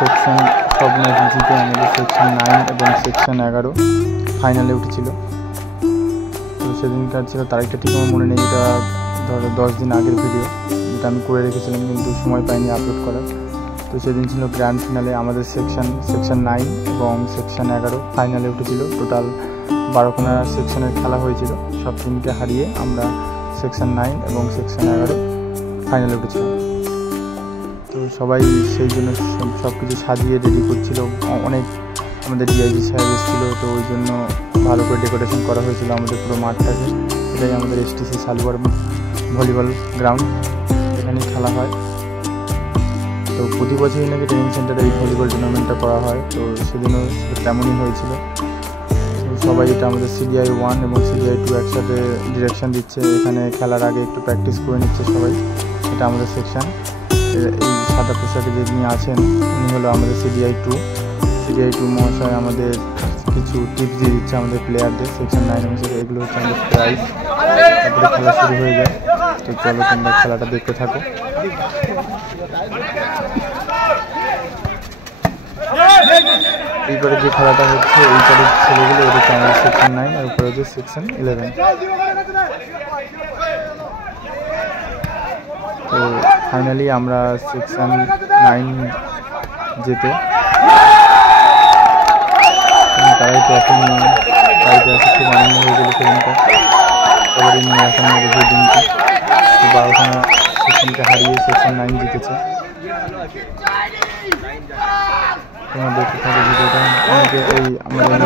Section সব match জিতে আমাদের সেকশন 9 এবং সেকশন 11 ফাইনালে উঠেছিল। তো সেদিনকার ছিল তারিখটা ঠিক আমার মনে নেই, এটা ধরো 10 দিন আগের ভিডিও, যেটা আমি করে রেখেছিলাম কিন্তু সময় পাইনি আপলোড করার। তো সেদিন ছিল গ্র্যান্ড ফিনালে, আমাদের সেকশন 9 এবং সেকশন 11 ফাইনালে উঠেছিল। টোটাল 12খানা সেকশনের খেলা হয়েছিল, সব টিমকে হারিয়ে আমরা সেকশন 9 এবং সেকশন 11 ফাইনালে উঠেছিলাম। তো সবাই সেই জন্য সব কিছু সাজিয়ে রেডি করছিল, অনেক আমাদের ডিআইজি সাহেব এসেছিলো, তো ওই জন্য ভালো করে ডেকোরেশন করা হয়েছিল আমাদের পুরো মাঠটাকে। এটাই আমাদের এসটিসি সালুয়ার ভলিবল গ্রাউন্ড, এখানেই খেলা হয়। তো প্রতি বছরই নাকি ট্রেনিং সেন্টারে এই ভলিবল টুর্নামেন্টটা করা হয়, তো সেদিনও তেমনই হয়েছিল। তো সবাই এটা আমাদের CDI 1 এবং CDI 2 একসাথে ডিরেকশন দিচ্ছে, এখানে খেলার আগে একটু প্র্যাকটিস করে নিচ্ছে সবাই। এটা আমাদের সেকশন, এই সাদা পোশাকে যিনি আছেন উনি হলো আমাদের CDI 2 মহাশয় আমাদের কিছু টিপস দিয়ে দিচ্ছে আমাদের প্লেয়ারদের। সেকশন 9 এবং এগুলো হচ্ছে আমাদের প্রাইজ, তারপরে খেলা শুরু হয়ে যায়। তো চলো তোমরা খেলাটা দেখতে থাকো। এইবারে যে খেলাটা হচ্ছে এইবারে ছেলেগুলো, এটা হচ্ছে আমাদের সেকশন 9 আর উপরে হচ্ছে সেকশন 11। তো ফাইনালি আমরা সেকশন 9 যেতে তারাই ট্রফি নিয়ে বাড়িতে আসে, খুব আনন্দ হয়ে গেল সেদিনটা, সবারই নিয়ে এখন সেই দিনটি। তো 12খানা সেকশনকে হারিয়ে সেকশন 9 জিতেছে। তোমরা দেখতে থাকো ভিডিওটা। অনেকে এই আমাদের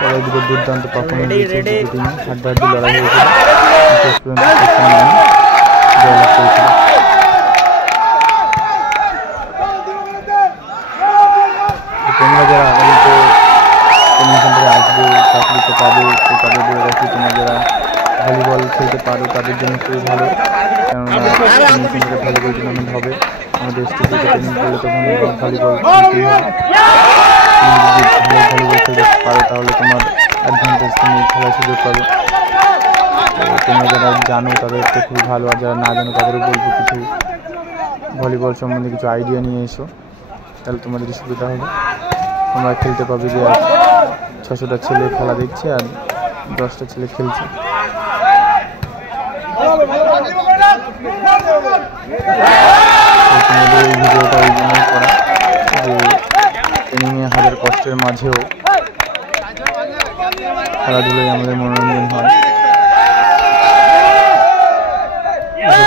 সবাই দুটো দুর্দান্ত পারফরমেন্স দিয়েছে, টিমে হাড্ডাহাড্ডি লড়াই হয়েছিল, শেষ পর্যন্ত সেকশন 9 জয়লাভ করেছিল। তোমরা যারা আগামীতে ট্রেনিং সেন্টারে আসবে, চাকরিতে পাবে, তো তাদের বলে রাখি তোমরা যারা ভলিবল খেলতে পারো তাদের জন্য খুবই ভালো, কেননা ট্রেনিং সেন্টারে ভলিবল টুর্নামেন্ট হবে। আমাদের স্টেডিতে ট্রেনিং করলে তো ভলিবল খেলতেই হবে। তুমি যদি ভালো ভলিবল খেলতে পারো তাহলে তোমার অ্যাডভান্টেজ, তুমি খেলার সুযোগ পাবে। তো তোমরা যারা জানো তাদের তো খুবই ভালো, আর যারা না জানো তাদেরও বলবো কিছু ভলিবল সম্বন্ধে কিছু আইডিয়া নিয়ে এসো, তাহলে তোমাদের সুবিধা হবে। তোমরা খেলতে পাবে যে 600টা ছেলে খেলা দেখছে আর 10টা ছেলে খেলছে। তোমাদের এই ভিডিওটা ওই জন্যই করা যে ট্রেনিংয়ে হাজার কষ্টের মাঝেও খেলাধুলোয় আমাদের মনোরঞ্জন হয়।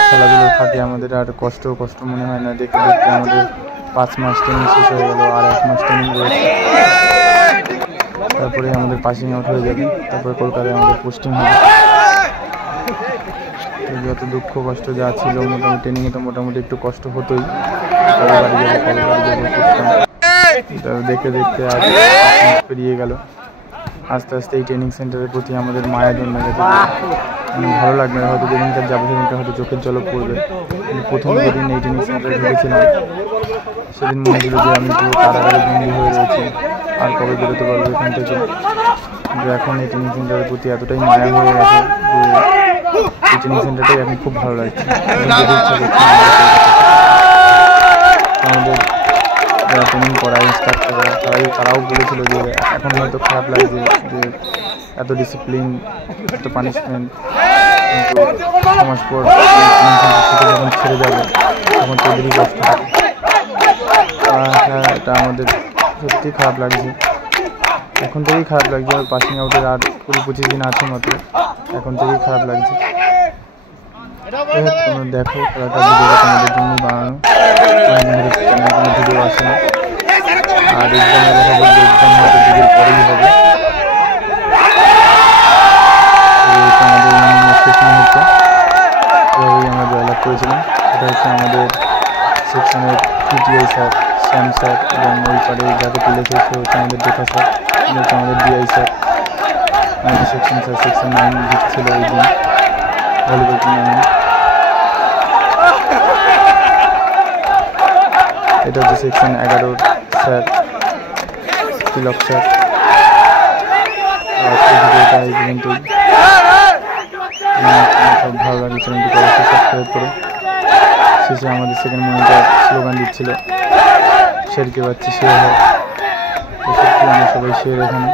খেলাধুলো থাকে আমাদের আর কষ্ট মনে হয় না, দেখতে দেখতে আমাদের 5 মাস ট্রেনিং শেষ হয়ে গেল, আর 1 মাস ট্রেনিং রয়েছে, তারপরে আমাদের পাসিং আউট হয়ে যাবে, তারপরে কলকাতায় আমাদের পোস্টিং হবে। যত দুঃখ কষ্ট যা ছিল মোটামুটি ট্রেনিংয়ে তো মোটামুটি একটু কষ্ট হতোই, দেখতে দেখতে আজ পেরিয়ে গেল। আস্তে আস্তে এই ট্রেনিং সেন্টারের প্রতি আমাদের মায়া জন্মে গেছে, ভালো লাগবে। হয়তো যেদিনকার যাবো সেদিনকার হয়তো চোখের জলও পড়বে, কিন্তু প্রথম যেদিন এই ট্রেনিং সেন্টারে ঢুকেছিলাম সেদিন মনে হলো যে আমি পুরো কারাগারে বন্দী হয়ে রয়েছি, আর কবে বেরোতে পারবো এখান থেকে। কিন্তু এখন এই ট্রেনিং সেন্টারের প্রতি এতটাই মায়া হয়ে গেছে যে এই ট্রেনিং সেন্টারটাই এখন খুব ভালো লাগছে। আমাদের যারা ট্রেনিং করায় ইনস্ট্রাক্টররা তারাও বলেছিল যে এখন হয়তো খারাপ লাগছে যে এত ডিসিপ্লিন, এত পানিশমেন্ট, কিন্তু 6 মাস পর যখন ছেড়ে যাবে তখন তাদেরই কষ্ট হবে। হ্যাঁ, এটা আমাদের সত্যি খারাপ লাগছে, এখন থেকেই খারাপ লাগছে। আর পাসিং আউটের আর 20-25 দিন আছে মাত্র, এখন থেকেই খারাপ লাগছে। তোমরা দেখো খেলাটা, ভিডিওটা তোমাদের জন্য বানানো, কোনো ভিডিও আসে না। আর এক্সামের কথা বলবো, এক্সাম হয়তো ভিডিওর পরেই হবে। আমাদের শেষ মুহূর্ত এভাবেই আমরা জয়লাভ করেছিলাম। এটা হচ্ছে আমাদের সেকশনের PTI স্যার, শ্যাম স্যার, এবং ওই পারে যাকে তুলেছে সে হচ্ছে আমাদের দেখা স্যার, হচ্ছে আমাদের DI স্যার। আমাদের সেকশন স্যার সেকশন 9 জিতছিল ওই দিন ভলিবল টুর্নামেন্ট। এটা হচ্ছে সেকশন 11 স্যার তিলক স্যার। ভিডিওটা এই পর্যন্তই। সব ভালো লাগলে চ্যানেলটিকে অবশ্যই সাবস্ক্রাইব করো। শেষে আমাদের সেকেন্ড মনিটর স্লোগান দিচ্ছিল শেরকে বাচ্চা শের হয়, আমরা সবাই শের এখানে।